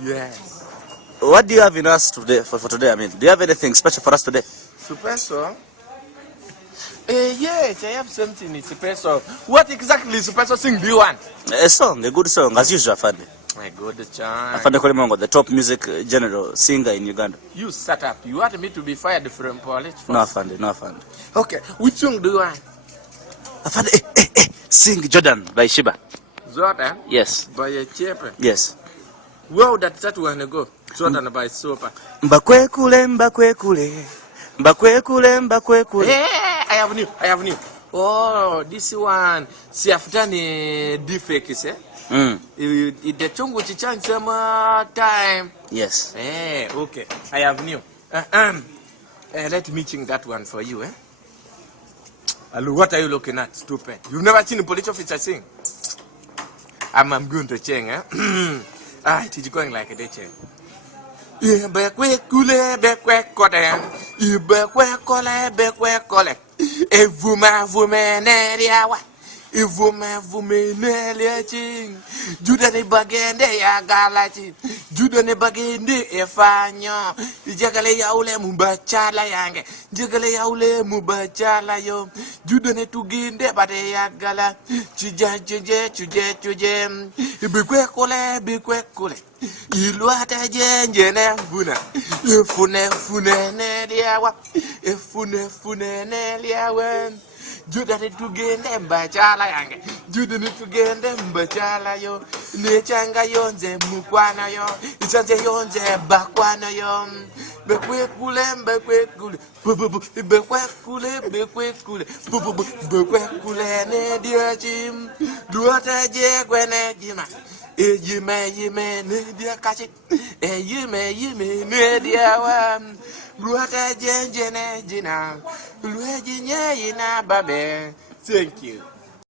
Yes. What do you have in us today for today? I mean, do you have anything special for us today? Special? Yes, I have something. It's special. What exactly is special thing do you want? A song, a good song, as usual, Afande. My good child. Afande Kolimongo, the top music general singer in Uganda. You shut up. You want me to be fired from police force? No, Afande, no, Afande. Okay, which song do you want? Afande, sing Jordan by Shiba. Jordan? Yes. By a chepe? Yes. Where would that one go? Jordan by Sopa. Mbakwekule, mbakwekule. Mbakwekule, mbakwekule. Hey, I have new. Oh, this one. See, I've done a defect, eh? The chungu chichan some time. Yes. Eh, okay. I have new. Let me ching that one for you, eh? Hello, what are you looking at, stupid? You've never seen a police officer sing? I'm going to ching, eh? It is going like a day ching. Ibekwe kole, ibekwe kole. Evuma neriawa. Ivume nelia ching. Juda ne bagende ya galachi. Juda ne bagende efanyo. Jagale ya ule mubachala yange. Jagale ya ule mubachala yo. Juda ne tuginde bade ya gala. Chuje. Ibekwe kole. Iluata jenje ne funa. Fune ne diawa. Fune ne diawa. Juda ni tugende mbachala yange. Juda ni tugende mbachala yo. Nechanga yonze mukwana yo. Ichanze yonze bakwana yo. Bekwe kule. Bekwe kule ne diachim. Duata je gwene jima. Yime ne dia kachi. Yime ne dia wam. Luata jenje ne jina. Lueji nye ina babe. Thank you.